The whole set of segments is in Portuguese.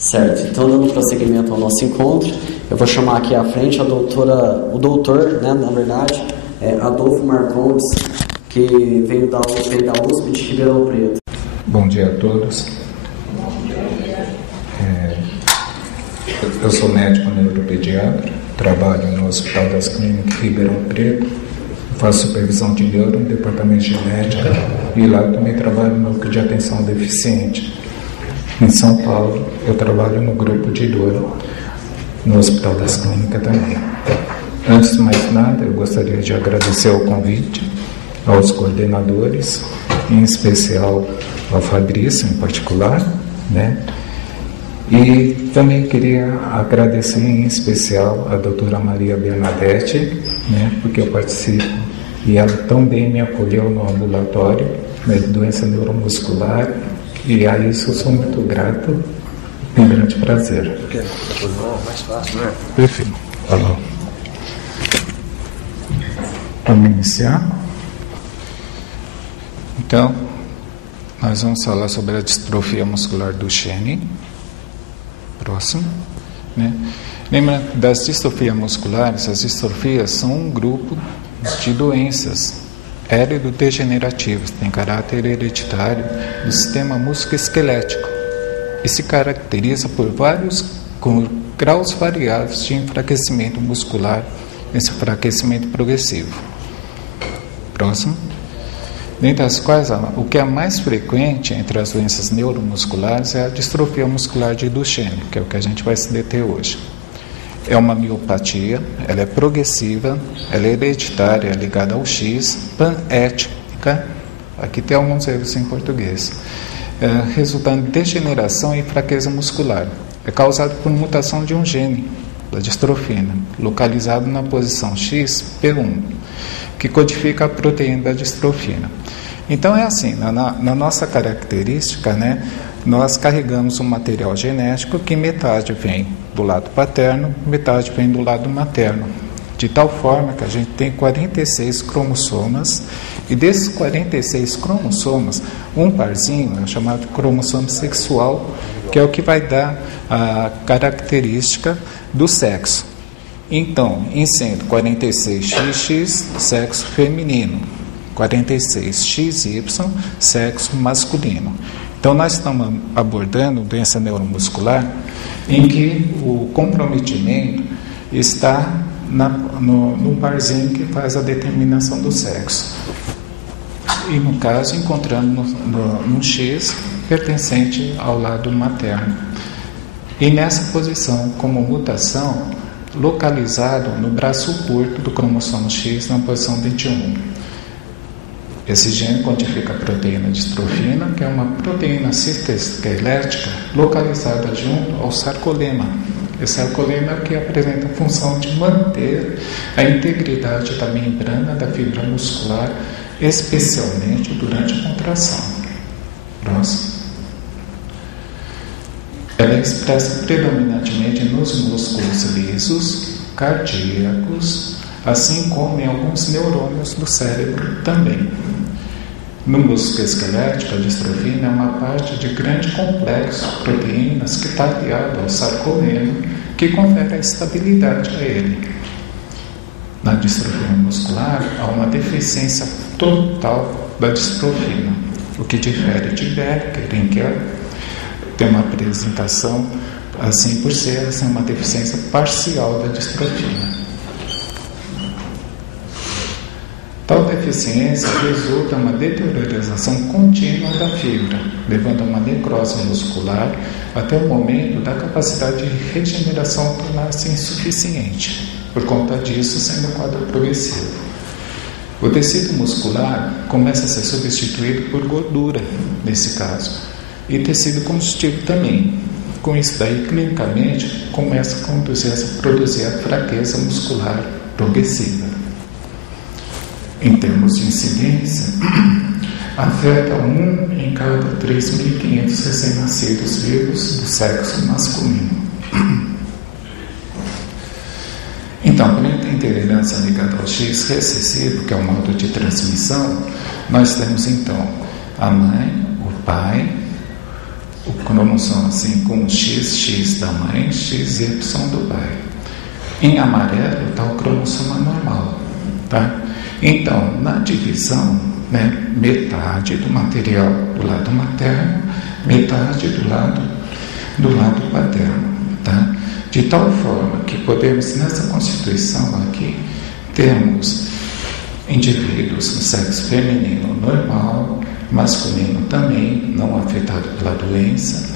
Certo, então dando prosseguimento ao nosso encontro, eu vou chamar aqui à frente o doutor, né, na verdade, Adolfo Marcondes, que veio da USP de Ribeirão Preto. Bom dia a todos. Eu sou médico neuropediatra, trabalho no Hospital das Clínicas Ribeirão Preto, faço supervisão de neuro no departamento de genética e lá também trabalho no núcleo de atenção ao deficiente. Em São Paulo, eu trabalho no grupo de dor, no Hospital das Clínicas também. Antes de mais nada, eu gostaria de agradecer o convite aos coordenadores, em especial ao Fabrício em particular, né? E também queria agradecer em especial a doutora Maria Bernadette, né? Porque eu participo e ela tão bem me acolheu no ambulatório, de doença neuromuscular, e a isso eu sou muito grato, um grande prazer. Mais fácil, né? Perfeito. Alô. Vamos iniciar? Então, nós vamos falar sobre a distrofia muscular Duchenne. Próximo. Né? Lembra das distrofias musculares? As distrofias são um grupo de doenças heredidegenerativas, tem caráter hereditário do sistema musculoesquelético e se caracteriza por com graus variados de enfraquecimento muscular, esse enfraquecimento progressivo. Próximo. Dentre as quais, o que é mais frequente entre as doenças neuromusculares é a distrofia muscular de Duchenne, que é o que a gente vai se deter hoje. É uma miopatia, ela é progressiva, ela é hereditária, ligada ao X, pan-étnica, aqui tem alguns erros em português, resultando em degeneração e fraqueza muscular. É causado por mutação de um gene, da distrofina, localizado na posição XP1, que codifica a proteína da distrofina. Então é assim, na nossa característica, né, nós carregamos um material genético que metade vem do lado paterno, metade vem do lado materno, de tal forma que a gente tem 46 cromossomas, e desses 46 cromossomas, um parzinho é chamado de cromossomo sexual, que é o que vai dar a característica do sexo. Então, em sendo 46XX, sexo feminino, 46XY, sexo masculino. Então, nós estamos abordando doença neuromuscular em que o comprometimento está no parzinho que faz a determinação do sexo. E, no caso, encontrando no X pertencente ao lado materno. E nessa posição, como mutação, localizado no braço curto do cromossomo X na posição 21. Esse gene codifica a proteína distrofina, que é uma proteína citoesquelética localizada junto ao sarcolema. Esse sarcolema que apresenta a função de manter a integridade da membrana da fibra muscular, especialmente durante a contração. Próximo. Ela é expressa predominantemente nos músculos lisos, cardíacos, assim como em alguns neurônios do cérebro também. No músculo esquelético, a distrofina é uma parte de grande complexo de proteínas que está ligado ao sarcolema, que confere a estabilidade a ele. Na distrofia muscular, há uma deficiência total da distrofina, o que difere de Becker, em que tem uma apresentação assim por ser uma deficiência parcial da distrofina. Tal deficiência resulta em uma deteriorização contínua da fibra, levando a uma necrose muscular até o momento da capacidade de regeneração tornar-se insuficiente, por conta disso sendo um quadro progressivo. O tecido muscular começa a ser substituído por gordura, nesse caso, e tecido combustível também. Com isso daí, clinicamente, começa a produzir a fraqueza muscular progressiva. Em termos de incidência, afeta 1 em cada 3.500 recém-nascidos vivos do sexo masculino. Então, para a intolerância ligada ao X recessivo, que é o modo de transmissão, nós temos então a mãe, o pai, o cromossomo assim com XX da mãe, XY do pai. Em amarelo está o cromossomo anormal, tá? Então, na divisão, né, metade do material do lado materno, metade do lado paterno, tá? De tal forma que podemos, nessa constituição aqui, temos indivíduos no sexo feminino normal, masculino também, não afetado pela doença.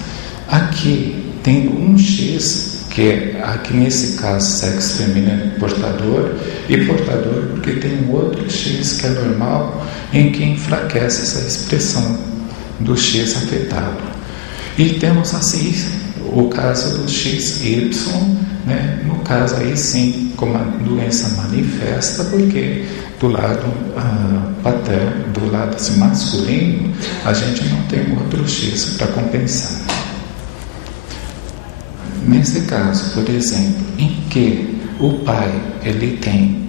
Aqui tem um X, que é, aqui nesse caso, sexo feminino portador, e portador porque tem um outro X que é normal, em que enfraquece essa expressão do X afetado. E temos assim o caso do XY, né? No caso aí sim, como a doença manifesta, porque do lado paterno, do lado assim, masculino, a gente não tem outro X para compensar. Nesse caso, por exemplo, em que o pai ele tem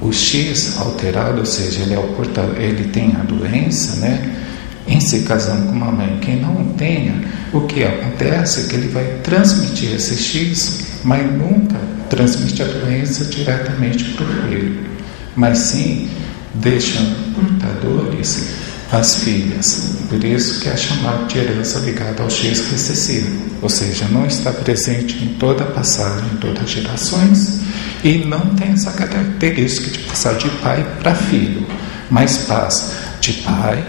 o X alterado, ou seja, ele é o portador, ele tem a doença, né? Em se casando com uma mãe que não tenha, o que acontece é que ele vai transmitir esse X, mas nunca transmite a doença diretamente para o filho, mas sim deixando portadores as filhas. Por isso que é chamado de herança ligada ao X recessivo, ou seja, não está presente em toda a passagem, em todas as gerações, e não tem essa característica de passar de pai para filho, mas passa de pai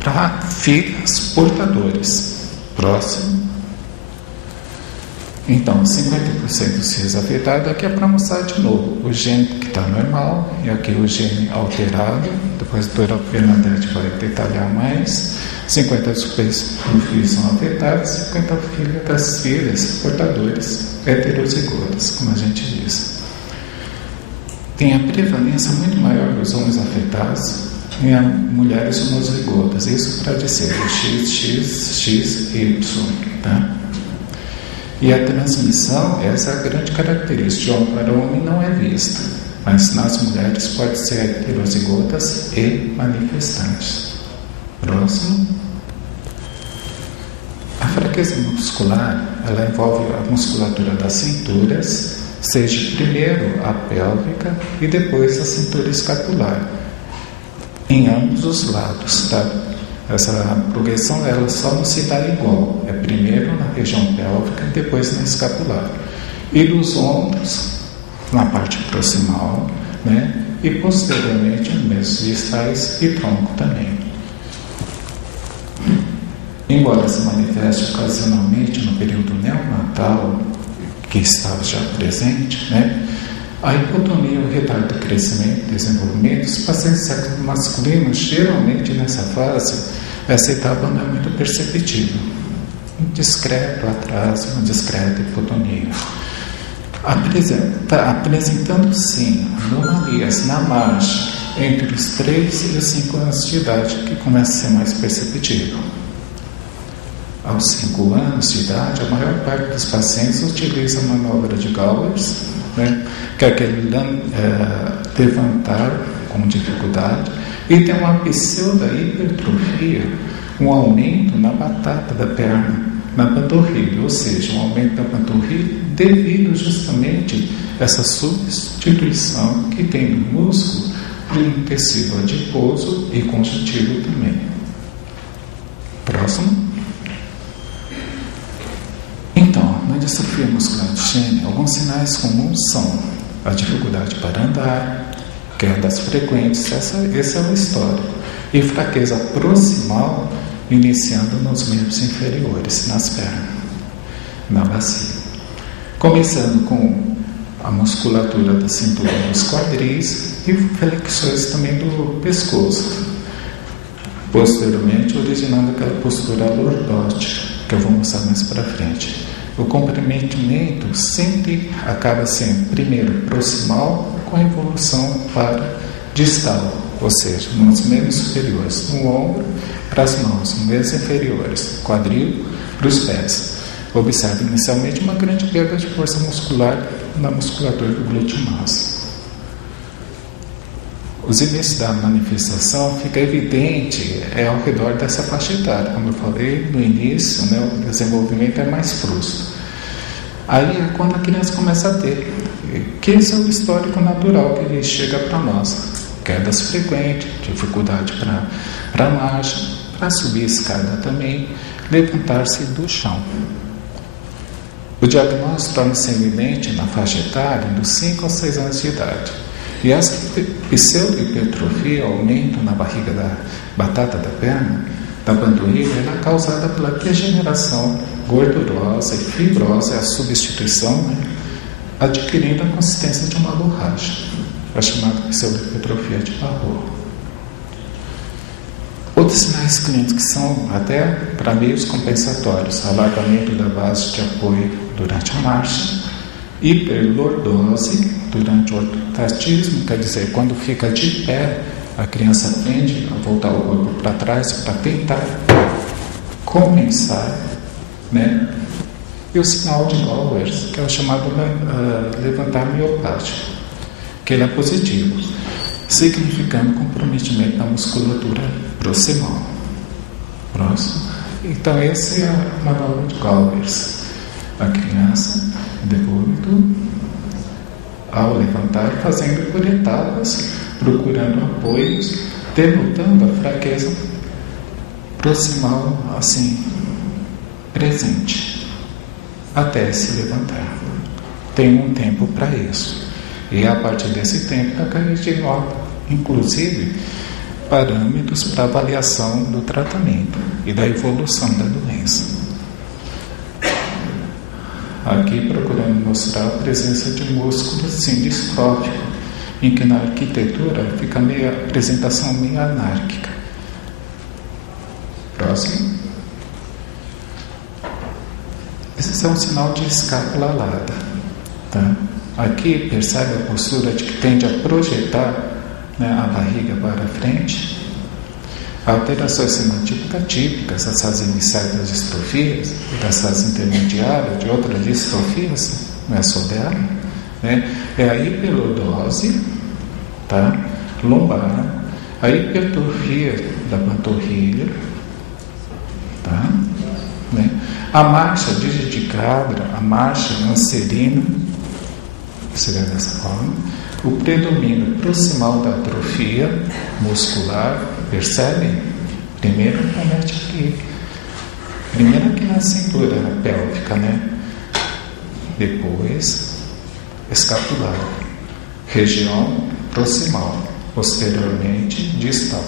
para filhas portadores. Próximo. Então, 50% do X afetado, aqui é para mostrar de novo o gene que está normal, e aqui o gene alterado. Depois a doutora Bernadette vai detalhar mais. 50% dos filhos são afetados, 50% das filhas portadores heterozigotas, como a gente diz. Tem a prevalência muito maior dos homens afetados e as mulheres homozigotas. Isso para dizer o XXXY, tá? E a transmissão, essa é a grande característica. De homem para homem não é vista, mas nas mulheres pode ser heterozigotas e manifestantes. Próximo. A fraqueza muscular, ela envolve a musculatura das cinturas, seja primeiro a pélvica e depois a cintura escapular, em ambos os lados, tá? Essa progressão ela só não se dá igual, é primeiro na região pélvica e depois na escapular. E dos ombros, na parte proximal, né? E posteriormente nos meios distais e tronco também. Embora se manifeste ocasionalmente no período neonatal, que estava já presente, né? A hipotonia, o retardo de crescimento e desenvolvimento, os pacientes sexo masculinos, geralmente nessa fase, essa etapa não é muito perceptível. Um discreto atraso, uma discreta hipotonia. Apresentando, sim, anomalias na margem entre os 3 e os 5 anos de idade, que começa a ser mais perceptível. Aos 5 anos de idade, a maior parte dos pacientes utiliza a manobra de Gowers, né, que é aquele levantar com dificuldade, e tem uma pseudo-hipertrofia, um aumento na batata da perna, na panturrilha, ou seja, um aumento da panturrilha devido justamente a essa substituição que tem no músculo de um tecido adiposo e conjuntivo também. Próximo. Então, na distrofia muscular de Duchenne, alguns sinais comuns são a dificuldade para andar, quedas frequentes, esse é o histórico, e fraqueza proximal, iniciando nos membros inferiores, nas pernas, na bacia. Começando com a musculatura da cintura dos quadris e flexões também do pescoço. Posteriormente, originando aquela postura lordótica, que eu vou mostrar mais para frente. O comprometimento sempre acaba sendo, primeiro, proximal, com a evolução para distal, ou seja, nos membros superiores, no ombro para as mãos, nos membros inferiores, quadril para os pés. Observe inicialmente uma grande perda de força muscular na musculatura do glúteo maço. os inícios da manifestação fica evidente ao redor dessa faixa etária. Como eu falei no início, né, o desenvolvimento é mais frustro. Aí é quando a criança começa a ter, que esse é o histórico natural que ele chega para nós. Quedas frequentes, dificuldade para a marcha, para subir a escada também, levantar-se do chão. O diagnóstico torna-se evidente na faixa etária dos 5 aos 6 anos de idade. E essa pseudohipertrofia, aumento na barriga da batata da perna, da panturrilha, ela é causada pela degeneração gordurosa e fibrosa, é a substituição, né, adquirindo a consistência de uma borracha, a chamada pseudohipertrofia de Barreau. Outros sinais clínicos que são até para meios compensatórios: alargamento da base de apoio durante a marcha, hiperlordose durante o ortostatismo, quer dizer, quando fica de pé, a criança tende a voltar o corpo para trás para tentar compensar, né? E o sinal de Gowers, que é o chamado levantar miopático, que ele é positivo, significando comprometimento da musculatura proximal. Próximo. Então, esse é a manobra de Gowers. A criança, depois, ao levantar, fazendo por etapas, procurando apoios, denotando a fraqueza proximal, assim, presente, até se levantar. Tem um tempo para isso. E a partir desse tempo, a gente nota, inclusive, parâmetros para avaliação do tratamento e da evolução da doença. Aqui procurando mostrar a presença de músculo assim, distrófico, em que na arquitetura fica a apresentação meio anárquica. Próximo. Esse é um sinal de escápula alada. Tá? Aqui percebe a postura de que tende a projetar, né, a barriga para frente. Alterações sinotípicas típicas dessas iniciais das distrofias, dessas intermediárias, de outras distrofias, não é só dela, né? É a hiperlordose, tá? Lombar, a hipertrofia da panturrilha, tá? Né? A marcha digitigrada, a marcha anserina, que seria dessa forma, o predomínio proximal da atrofia muscular, percebem? Primeiro comete aqui. Primeiro aqui na cintura, na pélvica, né? Depois, escapular. Região proximal. Posteriormente, distal.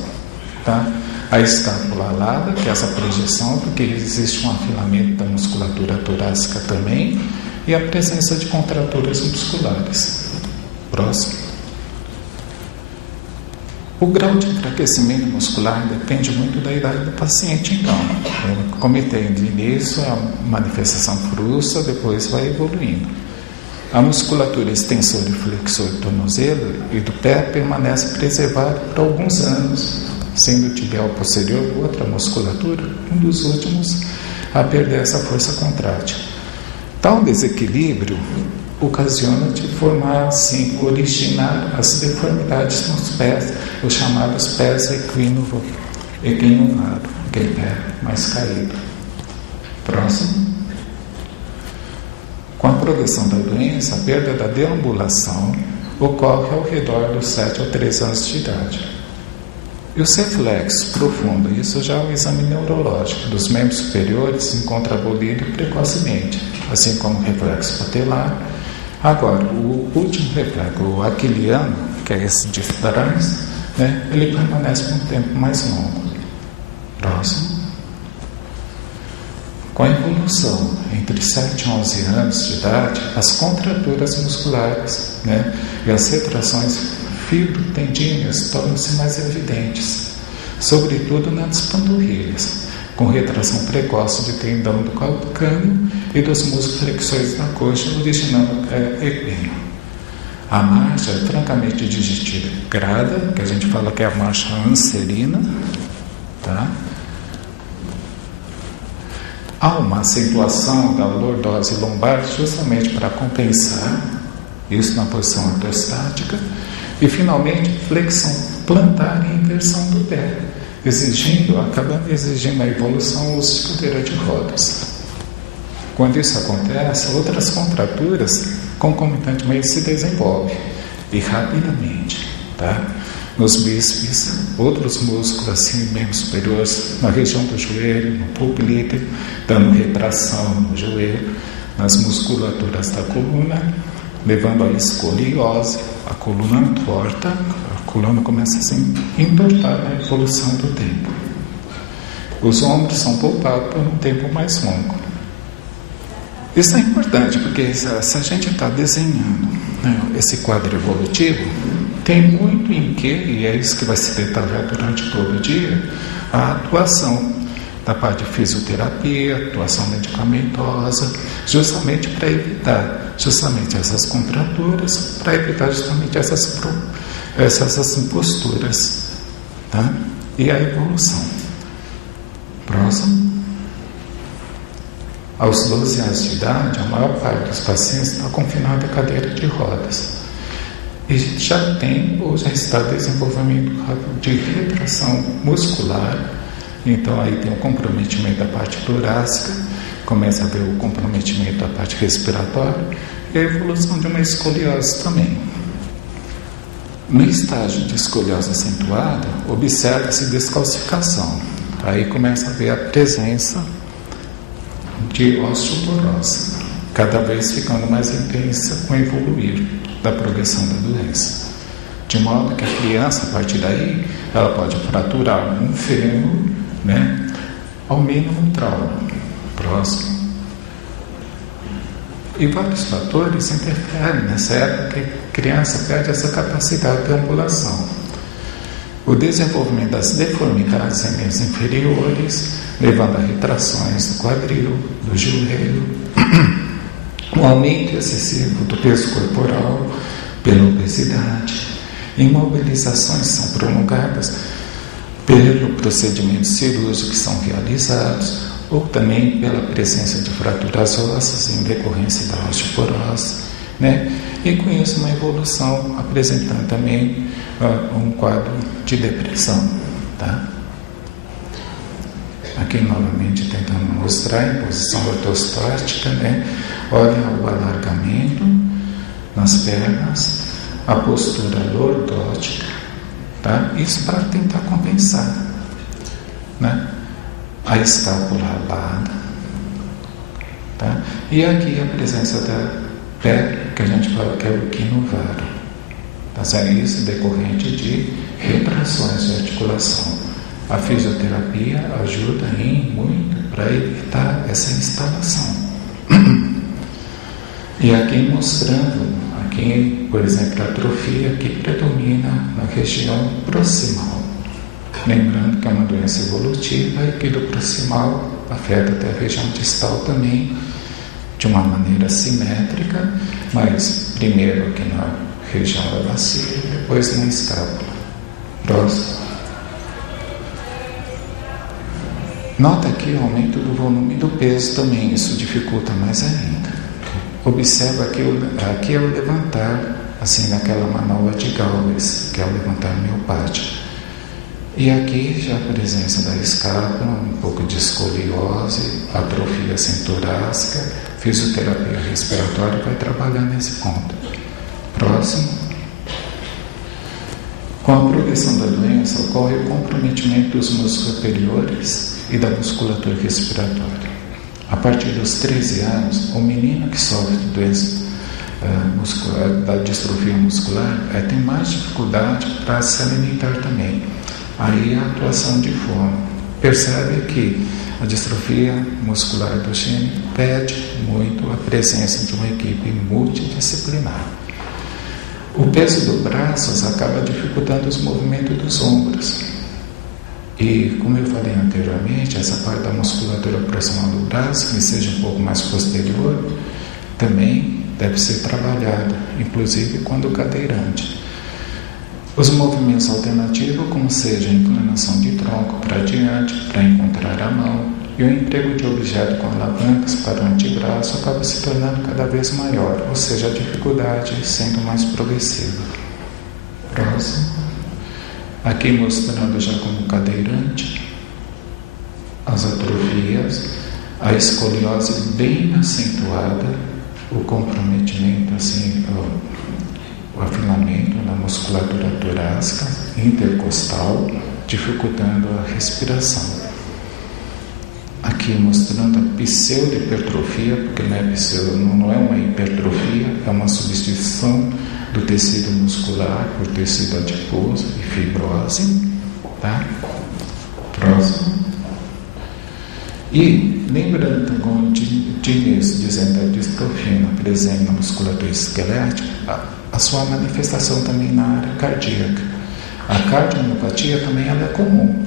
Tá? A escápula alada, que é essa projeção, porque existe um afilamento da musculatura torácica também, e a presença de contraturas musculares. Próximo. O grau de enfraquecimento muscular depende muito da idade do paciente, então. Eu comentei de início a manifestação frustra, depois vai evoluindo. A musculatura extensor e flexor do tornozelo e do pé permanece preservada por alguns anos, sendo o tibial posterior, outra musculatura, um dos últimos a perder essa força contrátil. Tal desequilíbrio ocasiona de formar, assim, originar as deformidades nos pés, os chamados pés equinovados, aquele pé mais caído. Próximo. Com a progressão da doença, a perda da deambulação ocorre ao redor dos 7 ou 13 anos de idade. E os reflexos profundos, isso já é um exame neurológico, dos membros superiores se encontra abolido precocemente, assim como o reflexo patelar. Agora, o último reflexo, o aquiliano, que é esse de trás, né, ele permanece por um tempo mais longo. Próximo. Com a evolução entre 7 e 11 anos de idade, as contraturas musculares, né, e as retrações fibrotendíneas tornam-se mais evidentes, sobretudo nas panturrilhas, com retração precoce de tendão do calcâneo e dos músculos flexores da coxa, originando o pé equino. A marcha é francamente digitigrada, que a gente fala que é a marcha anserina, tá? Há uma acentuação da lordose lombar justamente para compensar isso na posição ortostática. E, finalmente, flexão plantar e inversão do pé, acabando exigindo a evolução ao uso de cadeira de rodas. Quando isso acontece, outras contraturas concomitantemente se desenvolvem e rapidamente, tá? Nos bíceps, outros músculos assim, membros superiores, na região do joelho, no pubis, dando retração no joelho, nas musculaturas da coluna, levando à escoliose, a coluna entorta, a coluna começa a se entortar na evolução do tempo. Os ombros são poupados por um tempo mais longo. Isso é importante, porque se a gente está desenhando, né, esse quadro evolutivo, tem muito em que, e é isso que vai se detalhar durante todo o dia, a atuação da parte de fisioterapia, atuação medicamentosa, justamente para evitar justamente essas contraturas, para evitar justamente essas imposturas, tá? E a evolução. Próximo. Aos 12 anos de idade, a maior parte dos pacientes está confinada à cadeira de rodas. E já tem ou já está desenvolvimento de retração muscular. Então aí tem o comprometimento da parte torácica, começa a haver o comprometimento da parte respiratória e a evolução de uma escoliose também. No estágio de escoliose acentuada, observa-se descalcificação. Aí começa a haver a presença de osteoporose, cada vez ficando mais intensa com o evoluir da progressão da doença. De modo que a criança, a partir daí, ela pode fraturar um fêmur, né, ao mínimo trauma. Próximo. E vários fatores interferem nessa época que a criança perde essa capacidade de ambulação. O desenvolvimento das deformidades em membros inferiores, levando a retrações do quadril, do joelho, o aumento excessivo do peso corporal pela obesidade, imobilizações que são prolongadas pelo procedimento cirúrgico que são realizados, ou também pela presença de fraturas ósseas em decorrência da osteoporose, né? E com isso uma evolução apresentando também um quadro de depressão, tá? Aqui novamente tentando mostrar em posição ortostática, né? Olha o alargamento nas pernas, a postura lordótica, tá? Isso para tentar compensar, né? A escápula alada, tá? E aqui a presença da pé, que a gente fala que é o equinovaro, tá certo? Isso decorrente de retrações de articulação. A fisioterapia ajuda muito para evitar essa instalação. E aqui mostrando, aqui, por exemplo, a atrofia que predomina na região proximal. Lembrando que é uma doença evolutiva e que do proximal afeta até a região distal também, de uma maneira simétrica, mas primeiro aqui na região da bacia e depois na escápula. Próximo. Nota aqui o aumento do volume do peso também, isso dificulta mais ainda. Observa aqui é o levantar, assim, naquela manobra de Galvez, que é o levantar miopático. E aqui já a presença da escápula, um pouco de escoliose, atrofia torácica, fisioterapia respiratória vai trabalhar nesse ponto. Próximo. Com a progressão da doença, ocorre o comprometimento dos músculos superiores e da musculatura respiratória. A partir dos 13 anos, o menino que sofre de doença muscular, da distrofia muscular, tem mais dificuldade para se alimentar também. Aí a atuação de fome. Percebe que a distrofia muscular do gênio pede muito a presença de uma equipe multidisciplinar. O peso do braço acaba dificultando os movimentos dos ombros. E, como eu falei anteriormente, essa parte da musculatura proximal do braço, que seja um pouco mais posterior, também deve ser trabalhada, inclusive quando cadeirante. Os movimentos alternativos, como seja a inclinação de tronco para diante, para encontrar a mão, e o emprego de objeto com alavancas para o antebraço acaba se tornando cada vez maior, ou seja, a dificuldade sendo mais progressiva. Próximo. Aqui mostrando já como cadeirante as atrofias, a escoliose bem acentuada, o comprometimento, assim, o afilamento na musculatura torácica, intercostal, dificultando a respiração. Aqui mostrando a pseudohipertrofia, porque não é uma hipertrofia, é uma substituição do tecido muscular por tecido adiposo e fibrose. Tá? Próximo. E lembrando, como o Diniz dizendo a distrofia presente na musculatura esquelética, a sua manifestação também na área cardíaca. A cardiomiopatia também ela é comum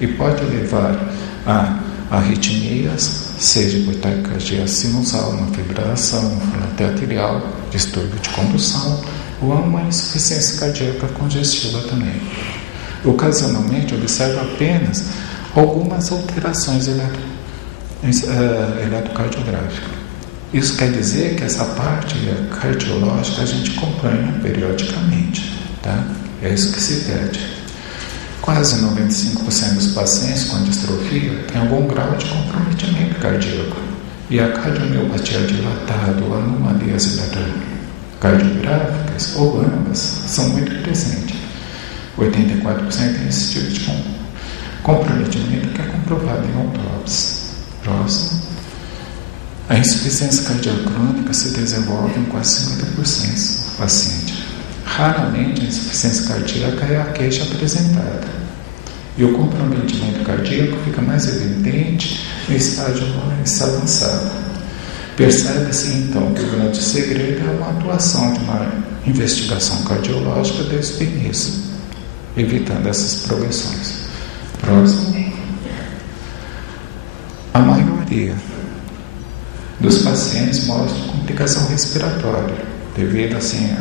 e pode levar a arritmias, seja por taquicardia sinusal, uma fibrilação, fronte arterial, distúrbio de condução ou uma insuficiência cardíaca congestiva também. Ocasionalmente observa apenas algumas alterações eletrocardiográficas. Isso quer dizer que essa parte cardiológica a gente acompanha periodicamente, tá? É isso que se pede. Quase 95% dos pacientes com distrofia têm algum grau de comprometimento cardíaco. E a cardiomiopatia dilatada ou anomalias cardiográficas, ou ambas, são muito presentes. 84% tem esse tipo de comprometimento que é comprovado em autópsia. Próximo. A insuficiência cardíaca crônica se desenvolve em quase 50% do paciente. Raramente a insuficiência cardíaca é a queixa apresentada. E o comprometimento cardíaco fica mais evidente no estágio mais avançado. Percebe-se então que o grande segredo é uma atuação de uma investigação cardiológica desde o início, evitando essas progressões. Próximo. A maioria dos pacientes mostra complicação respiratória, devido assim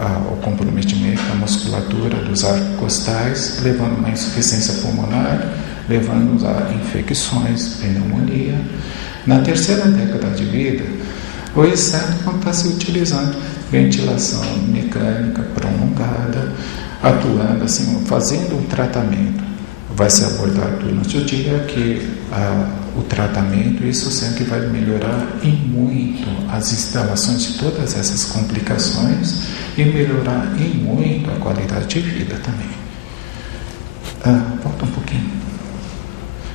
ao comprometimento da musculatura dos arcos costais, levando a uma insuficiência pulmonar, levando a infecções, pneumonia. Na terceira década de vida, ou exceto quando está se utilizando ventilação mecânica prolongada, atuando assim, fazendo um tratamento. Vai ser abordado durante o dia que o tratamento, isso sempre vai melhorar e muito as instalações de todas essas complicações e melhorar e muito a qualidade de vida também. Volta um pouquinho.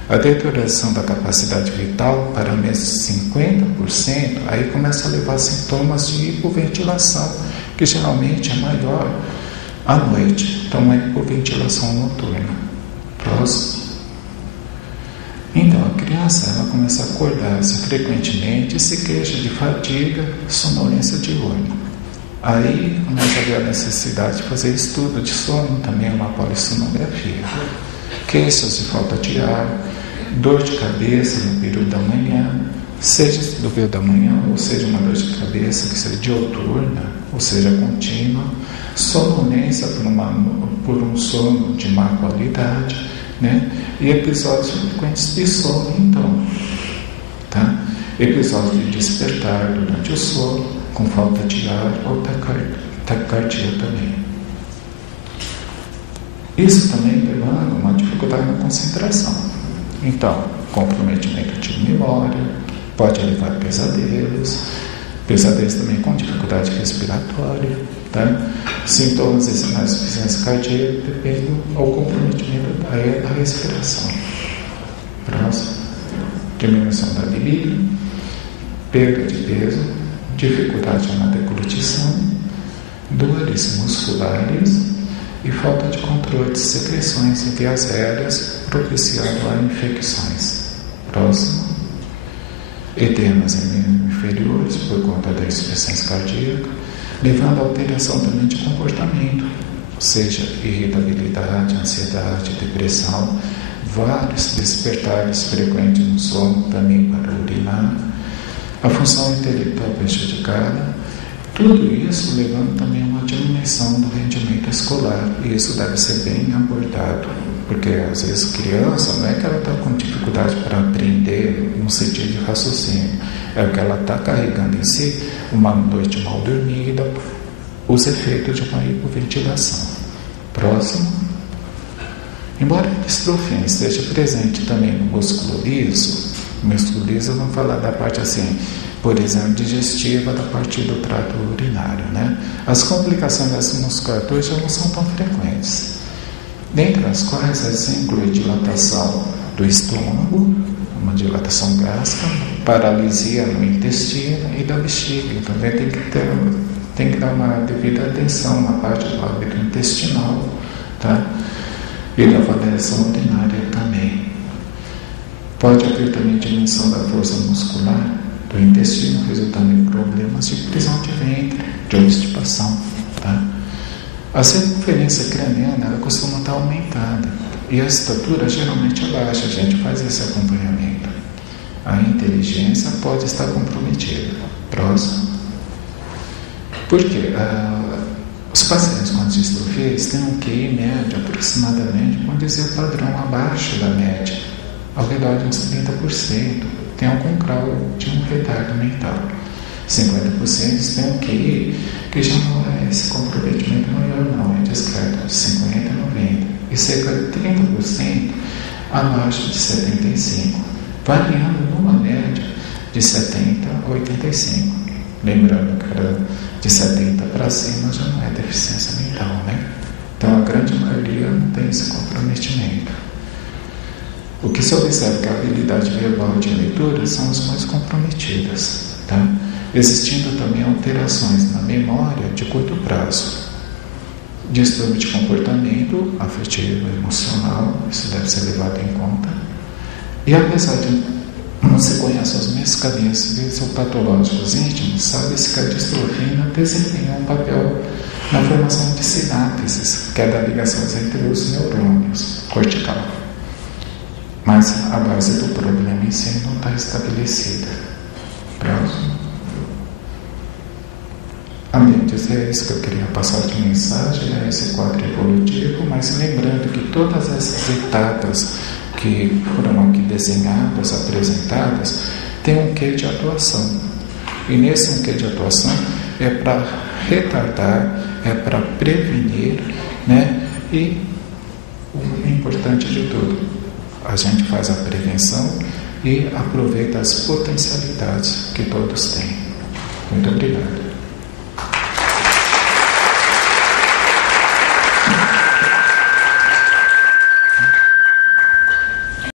A deterioração da capacidade vital para menos de 50%, aí começa a levar sintomas de hipoventilação, que geralmente é maior à noite, então uma hipoventilação noturna. Próximo. Então, a criança ela começa a acordar-se frequentemente e se queixa de fadiga, sonolência diurna. Aí começa a haver a necessidade de fazer estudo de sono, também uma polissonografia. Queixas de falta de ar, dor de cabeça no período da manhã, seja do período da manhã, ou seja uma dor de cabeça que seja diuturna, ou seja contínua, sonolência por um sono de má qualidade, né? E episódios frequentes de sono, então, tá? Episódios de despertar durante o sono, com falta de ar ou taquicardia também. Isso também levando uma dificuldade na concentração. Então, comprometimento de memória, pode levar a pesadelos também com dificuldade respiratória, tá? Sintomas e sinais de insuficiência cardíaca dependem ao comprometimento da respiração. Próximo. Diminuição da libido, perda de peso, dificuldade na deglutição, dores musculares e falta de controle de secreções em vias aéreas, propiciando a infecções. Próximo. Edemas em membros inferiores por conta da insuficiência cardíaca, levando a alteração também de comportamento, seja irritabilidade, ansiedade, depressão, vários despertares frequentes no sono, também para urinar, a função intelectual prejudicada, tudo isso levando também a uma diminuição do rendimento escolar, e isso deve ser bem abordado, porque às vezes criança não é que ela está com dificuldade para aprender no sentido de raciocínio, é que ela está carregando em si uma noite mal dormida, os efeitos de uma hipoventilação. Próximo. Embora a distrofia esteja presente também no músculo liso, vamos falar da parte assim, por exemplo, digestiva da parte do trato urinário, né? As complicações dessa musculatura já não são tão frequentes, dentre as quais as incluem dilatação do estômago, uma dilatação gástrica, paralisia no intestino e da bexiga. Também tem que dar uma devida atenção na parte do hábito intestinal, tá? E da avaliação urinária também. Pode haver também diminuição da força muscular do intestino, resultando em problemas de prisão de ventre, de obstipação, tá? A circunferência craniana ela costuma estar aumentada e a estatura geralmente abaixa. A gente faz esse acompanhamento. A inteligência pode estar comprometida. Próximo. Por quê? Os pacientes com distrofias têm um QI médio aproximadamente, vamos dizer, padrão abaixo da média, ao redor de uns 30%. Tem algum grau de um retardo mental. 50% tem um QI que já não é esse comprometimento maior, não, é discreto, de 50% a 90%. E cerca de 30% abaixo de 75%, variando numa média de 70% a 85%. Lembrando que era de 70 para cima já não é deficiência mental, né? Então a grande maioria não tem esse comprometimento. O que se observa é que a habilidade verbal de leitura são as mais comprometidas, tá? Existindo também alterações na memória de curto prazo, distúrbio de comportamento afetivo e emocional, isso deve ser levado em conta. E apesar de não se conhecer os mecanismos fisiopatológicos íntimos, sabe-se que a distrofia desempenha um papel na formação de sinapses, que é da ligação entre os neurônios cortical. Mas a base do problema em si não está estabelecida. Próximo. Amigos, é isso que eu queria passar de mensagem, é esse quadro evolutivo, mas lembrando que todas essas etapas que foram aqui desenhadas, apresentadas, tem um quê de atuação. E nesse quê de atuação é para retardar, é para prevenir, né? E o importante de tudo, a gente faz a prevenção e aproveita as potencialidades que todos têm. Muito obrigado.